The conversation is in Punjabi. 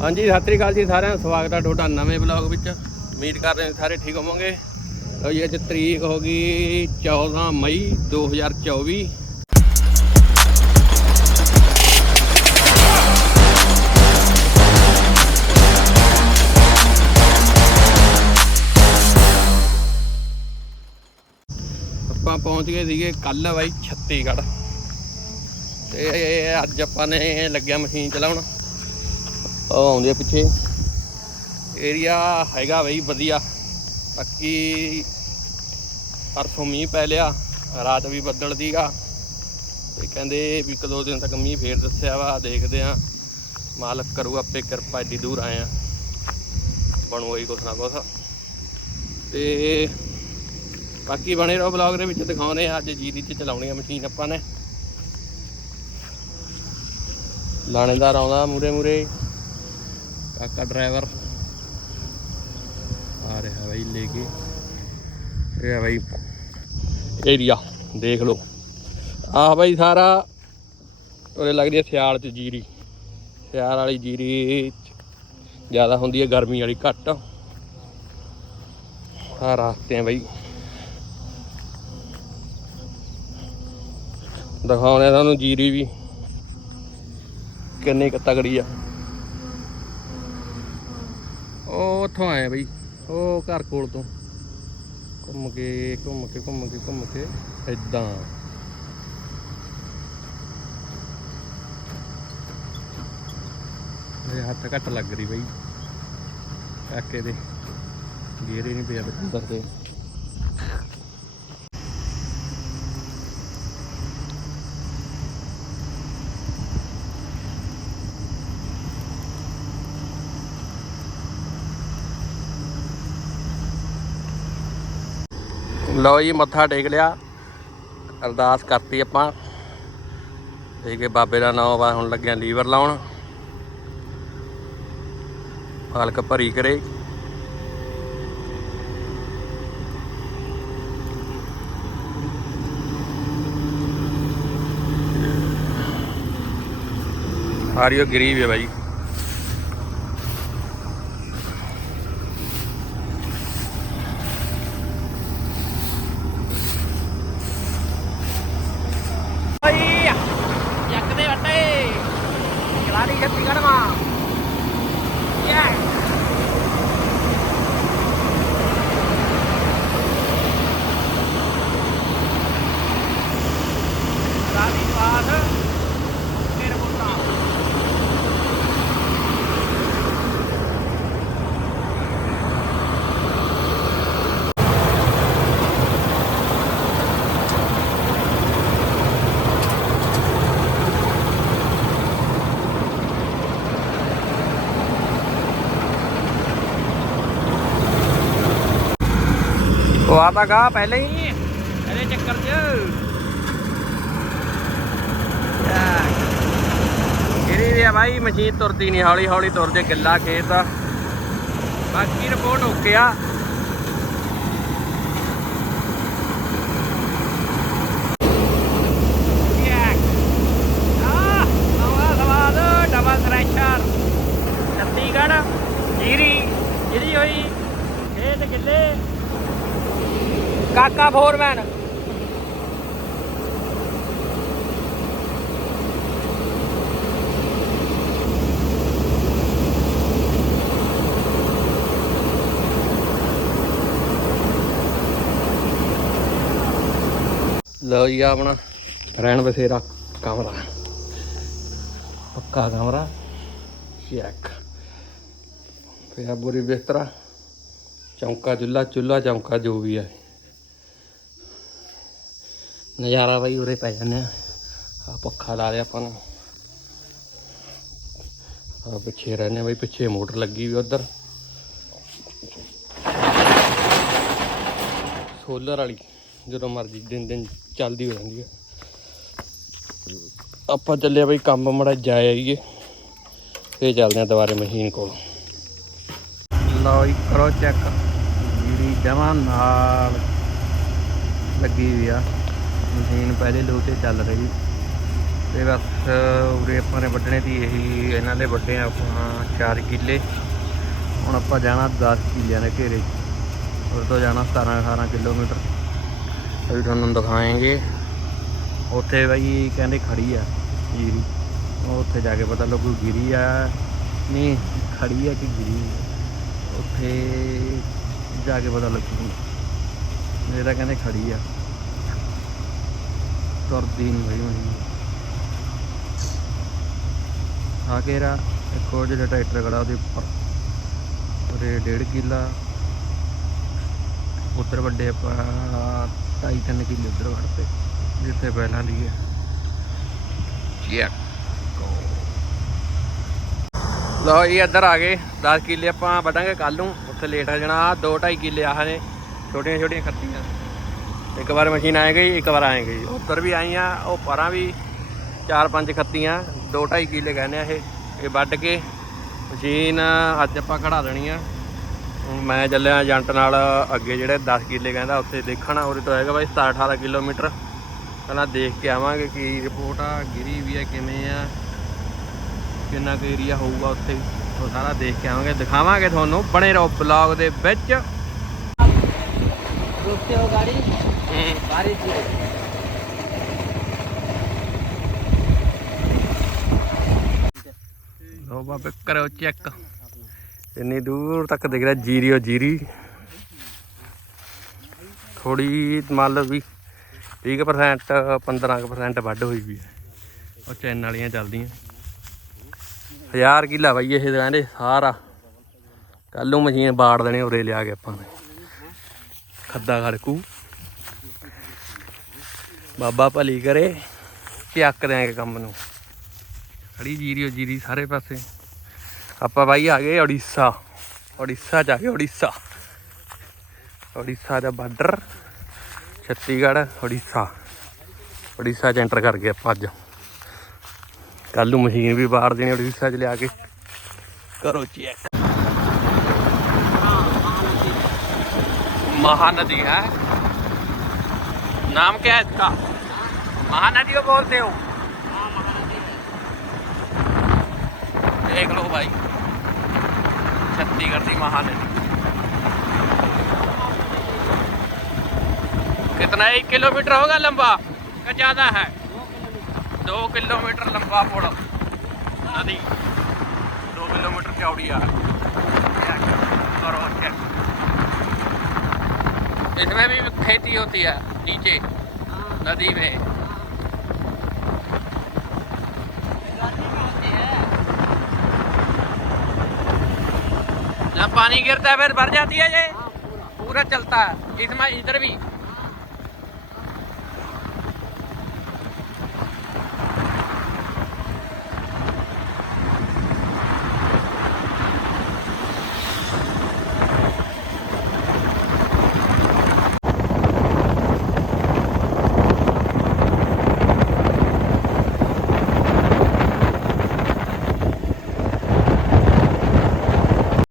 ਹਾਂਜੀ, ਸਤਿ ਸ੍ਰੀ ਅਕਾਲ ਜੀ ਸਾਰਿਆਂ ਦਾ। ਸਵਾਗਤ ਹੈ ਤੁਹਾਡਾ ਨਵੇਂ ਵਲੌਗ ਵਿੱਚ। ਉਮੀਦ ਕਰਦੇ ਹਾਂ ਸਾਰੇ ਠੀਕ ਹੋਵੋਗੇ। ਲਓ ਜੀ, ਅੱਜ ਤਰੀਕ ਹੋ ਗਈ 14 ਮਈ 2024 ਆਪਾਂ ਪਹੁੰਚ ਗਏ ਸੀਗੇ ਕੱਲ ਬਾਈ ਛੱਤੀਗੜ੍ਹ ਤੇ ਅੱਜ ਆਪਾਂ ਨੇ ਲੱਗਿਆ ਮਸ਼ੀਨ ਚਲਾਉਣਾ। ਉਹ ਆਉਂਦੇ ਪਿੱਛੇ। ਏਰੀਆ ਹੈਗਾ ਬਈ ਵਧੀਆ। ਬਾਕੀ ਪਰਸੋਂ ਮੀਂਹ ਪੈ ਲਿਆ, ਰਾਤ ਵੀ ਬੱਦਲ ਦੀਗਾ ਤੇ ਕਹਿੰਦੇ ਵੀ ਇੱਕ ਦੋ ਦਿਨ ਤੱਕ ਮੀਂਹ ਫੇਰ ਦੱਸਿਆ ਵਾ, ਦੇਖਦੇ ਆ। ਮਾਲਕ ਕਰੂਗਾ ਆਪੇ ਕਿਰਪਾ, ਏਡੀ ਦੂਰ ਆਏ ਆ। ਬਣੂ ਹੀ ਕੁਛ ਨਾ ਕੁਛ। ਤੇ ਬਾਕੀ ਬਣੇ ਰਹੋ ਬਲੌਗ ਦੇ ਵਿੱਚ ਦਿਖਾਉਣੇ ਆ। ਅੱਜ ਜੀਰੀ ਚ ਚਲਾਉਣੀ ਆ ਮਸ਼ੀਨ ਆਪਾਂ ਨੇ। ਲਾਣੇਦਾਰ ਆਉਂਦਾ ਮੂਰੇ ਮੂਰੇ। ਕਾਕਾ ਡਰਾਈਵਰ ਆ ਰਿਹਾ ਬਾਈ ਲੈ ਕੇ ਇਹ ਆ ਬਾਈ ਏਰੀਆ ਦੇਖ ਲਓ। ਆਹ ਬਾਈ ਸਾਰਾ ਉਹਦੇ ਲੱਗਦੀ ਹੈ ਸਿਆਲ ਚ ਜੀਰੀ। ਸਿਆਲ ਵਾਲੀ ਜੀਰੀ ਜ਼ਿਆਦਾ ਹੁੰਦੀ ਹੈ ਗਰਮੀ ਵਾਲੀ ਘੱਟ। ਆ ਰਾਸਤੇ ਆ ਬਾਈ। ਦਿਖਾਉਣੇ ਆ ਤੁਹਾਨੂੰ ਜੀਰੀ ਵੀ। ਕਿੰਨੀ ਕੁ ਤਗੜੀ ਆ ਉਹ ਉੱਥੋਂ ਆਏ ਬਈ? ਉਹ ਘਰ ਕੋਲ ਤੋਂ। ਘੁੰਮ ਕੇ ਘੁੰਮ ਕੇ ਘੁੰਮ ਕੇ ਘੁੰਮ ਕੇ ਏਦਾਂ। ਇਹ ਹੱਥ ਘੱਟ ਲੱਗ ਰਹੀ ਬਈ। ਕਾਕੇ ਦੇ। ਗੇਰ ਹੀ ਨਹੀਂ ਪਿਆ ਬੱਚੇ ਤੇ ਲਓ ਜੀ, ਮੱਥਾ ਟੇਕ ਲਿਆ। ਅਰਦਾਸ ਕਰਤੀ ਆਪਾਂ। ਠੀਕ ਹੈ ਬਾਬੇ ਦਾ ਨਾਮ ਵਾ, ਹੁਣ ਲੱਗਿਆ ਲੀਵਰ ਲਾਉਣ। ਮਾਲਕ ਭਰੀ ਕਰੇ। ਸਾਰੀ ਉਹ ਗਰੀਬ ਹੈ ਬਾਈ। ਆ ਤਾਂ ਗਾ ਪਹਿਲੇ ਹੀ। ਇਹਦੇ ਚੱਕਰ 'ਚ। ਇਹਦੀ ਵੀ ਆ ਬਾਈ ਮਸ਼ੀਨ ਤੁਰਦੀ ਨਹੀਂ ਹੌਲੀ ਹੌਲੀ ਤੁਰਦੇ ਗਿੱਲਾ ਖੇਤ ਆ ਬਾਕੀ ਰਿਪੋਰਟ ਓਕੇ ਆ। ਚੰਡੀਗੜ੍ਹ। ਜੀਰੀ ਜਿਹਦੀ ਹੋਈ। ਖੇਤ ਗਿੱਲੇ ਕਾਕਾ ਫੋਰਮੈਨ ਲਓ ਜੀ ਆਪਣਾ ਰਹਿਣ ਬਸੇਰਾ ਕਮਰਾ। ਪੱਕਾ ਕਮਰਾ। ਚੈੱਕ ਫਿਰ ਬੁਰੀ ਬਿਸਤਰਾ। ਚੌਂਕਾ ਚੁੱਲਾ ਚੁੱਲਾ ਚੌਂਕਾ ਜੋ ਵੀ ਹੈ। ਨਜ਼ਾਰਾ ਬਾਈ ਉਰੇ ਪੈ ਜਾਂਦੇ ਆ। ਆ ਪੱਖਾ ਲਾ ਲਿਆ ਆਪਾਂ ਨੂੰ। ਆ ਪਿੱਛੇ ਰਹਿੰਦੇ ਆ ਬਾਈ, ਪਿੱਛੇ ਮੋਟਰ ਲੱਗੀ ਵੀ ਉਧਰ। ਸੋਲਰ ਵਾਲੀ, ਜਦੋਂ ਮਰਜ਼ੀ ਦਿਨ ਦਿਨ ਚੱਲਦੀ ਹੋ ਜਾਂਦੀ ਹੈ ਆਪਾਂ ਚੱਲੇ ਆ ਬਈ ਕੰਮ ਮੜਾ ਜਾਇਆ ਆਈਏ ਫੇਰ ਚੱਲਦੇ ਆ ਦੁਬਾਰੇ ਮਸ਼ੀਨ ਕੋਲ। ਲਓ ਜੀ, ਕਰੋ ਚੈੱਕ ਜਿਹੜੀ ਜਮਾਂ ਨਾਲ ਲੱਗੀ ਵੀ ਆ। ਮਸ਼ੀਨ ਪਹਿਲੇ ਲੋਟੇ ਚੱਲ ਰਹੀ। ਤੇ ਬਸ, ਉਰੇ ਆਪਾਂ ਨੇ ਵੱਢਣੇ ਦੀ ਇਹੀ ਇਹਨਾਂ ਦੇ ਵੱਡੇ ਆਪਾਂ 4 ਕਿੱਲੇ। ਹੁਣ ਆਪਾਂ ਜਾਣਾ 10 ਕਿੱਲਿਆਂ ਦੇ ਘੇਰੇ। 'ਚ ਤੋਂ ਜਾਣਾ 17 18 ਕਿਲੋਮੀਟਰ। ਅਸੀਂ ਤੁਹਾਨੂੰ ਦਿਖਾਏਗੇ। ਉੱਥੇ ਬਾਈ ਕਹਿੰਦੇ ਖੜੀ ਆ, ਜੀਰੀ। ਉਹ ਉੱਥੇ ਜਾ ਕੇ ਪਤਾ ਲੱਗੂ ਗਿਰੀ ਆ ਨਹੀਂ ਖੜੀ ਆ ਕਿ ਗਿਰੀ ਆ। ਉੱਥੇ ਜਾ ਕੇ ਪਤਾ ਲੱਗੂ। ਮੇਰਾ ਕਹਿੰਦੇ ਖੜੀ ਆ। ਤੁਰਦੀ ਨਹੀਂ ਬਈ ਹੁਣ। ਆ ਕੇਰਾ ਇੱਕ ਹੋਰ ਜਿਹੜਾ ਟਰੈਕਟਰ ਖੜਾ ਉਹਦੇ ਉੱਪਰ। ਉਹਦੇ ਡੇਢ ਕਿੱਲਾ। ਉੱਧਰ ਵੱਡੇ ਆਪਾਂ ਢਾਈ ਤਿੰਨ ਕਿੱਲੇ ਉੱਧਰ ਵੜਤੇ, ਜਿੱਥੇ ਪਹਿਲਾਂ ਦੀ ਹੈ। ਚੈੱਕ ਲਓ ਜੀ, ਇੱਧਰ ਆ ਗਏ। 10 ਕਿੱਲੇ ਆਪਾਂ ਵੱਢਾਂਗੇ ਕੱਲ ਨੂੰ। ਉੱਥੇ ਲੇਟ ਹੋ ਜਾਣਾ। 2 2.5 ਕਿੱਲੇ ਆਹ ਨੇ। ਛੋਟੀਆਂ ਛੋਟੀਆਂ ਖੱਤੀਆਂ। ਇੱਕ ਵਾਰ ਮਸ਼ੀਨ ਆਏ ਗਈ, ਇੱਕ ਵਾਰ ਆਏ ਗਈ। ਉੱਤਰ ਵੀ ਆਈਆਂ, ਉਹ ਪਰਾਂ ਵੀ ਚਾਰ ਪੰਜ ਖੱਤੀਆਂ 2.5 ਕਿਲੇ ਕਹਿੰਦੇ ਆ ਇਹ। ਇਹ ਵੱਢ ਕੇ ਮਸ਼ੀਨ ਅੱਜ ਆਪਾਂ ਖੜਾ ਦੇਣੀ ਆ। ਮੈਂ ਚੱਲਿਆ ਏਜੰਟ ਨਾਲ ਅੱਗੇ ਜਿਹੜੇ 10 ਕਿਲੇ ਕਹਿੰਦਾ, ਉੱਥੇ ਦੇਖਣਾ ਉਰੇ ਤੋਂ ਹੈਗਾ ਬਾਈ 17 18 ਕਿਲੋਮੀਟਰ। ਪਹਿਲਾਂ ਦੇਖ ਕੇ ਆਵਾਂਗੇ ਕੀ ਰਿਪੋਰਟ ਆ, ਗਿਰੀ ਵੀ ਆ, ਕਿਵੇਂ ਆ, ਕਿੰਨਾ ਕੁ ਏਰੀਆ ਹੋਊਗਾ ਉੱਥੇ। ਉਹ ਸਾਰਾ ਦੇਖ ਕੇ ਆਵਾਂਗੇ, ਦਿਖਾਵਾਂਗੇ ਤੁਹਾਨੂੰ ਬਣੇ ਰਹੋ ਬਲੌਗ ਦੇ ਵਿੱਚ। ਰੁਕਤੇ ਹੋ ਗਾੜੀ। ਸਾਰੇ ਜੀ ਲੋ ਬਾਬੇ ਕਰੋ ਚੈੱਕ। ਇੰਨੀ ਦੂਰ ਤੱਕ ਦਿਖਦਾ ਜੀਰੀਓ ਜੀਰੀ ਥੋੜੀ ਮੰਨ ਲਓ ਵੀ 30% 15% ਵੱਢ ਹੋਈ ਵੀ ਉਹ ਚੈਨ ਵਾਲੀਆਂ ਚੱਲਦੀਆਂ। ਹਜ਼ਾਰ ਕਿਲਾ ਬਾਈ ਇਹ ਕਹਿੰਦੇ ਸਾਰਾ। ਕੱਲ ਨੂੰ ਮਸ਼ੀਨ ਬਾੜ ਦੇਣੀ, ਉਰੇ ਲਿਆ ਕੇ ਆਪਾਂ ਖੱਦਾ ਖੜਕੂ। ਬਾਬਾ ਭਲੀ ਕਰੇ ਕਿ ਅੱਕ ਦੇਾਂਗੇ ਕੰਮ ਨੂੰ। ਖੜੀ ਜੀਰੀਓ ਜੀਰੀ ਸਾਰੇ ਪਾਸੇ। ਆਪਾਂ ਬਾਈ ਆ ਗਏ ਓਡੀਸ਼ਾ ਓਡੀਸ਼ਾ ਜਾ ਕੇ ਓਡੀਸ਼ਾ ਓਡੀਸ਼ਾ ਦਾ ਬਾਰਡਰ ਛੱਤੀਗੜ੍ਹ ਓਡੀਸ਼ਾ ਓਡੀਸ਼ਾ ਚ ਐਂਟਰ ਕਰ ਗਏ ਆਪਾਂ ਅੱਜ। ਕੱਲ ਨੂੰ ਮਸ਼ੀਨ ਵੀ ਬਾਹਰ ਦੇਣੀ ਓਡੀਸ਼ਾ ਚ ਲਿਆ ਕੇ। ਕਰੋ ਚੈੱਕ। ਮਹਾਨਦੀ ਹੈ। नाम क्या है इसका महानदी को बोलते हो देख लो भाई छत्तीसगढ़ की महानदी कितना एक किलोमीटर होगा लंबा का ज्यादा है दो किलोमीटर लंबा पुल नदी दो किलोमीटर चौड़ी है चेक करो चेक इसमें भी खेती होती है नीचे नदी में जब पानी गिरता है फिर भर जाती है ये पूरा चलता है इसमें इधर भी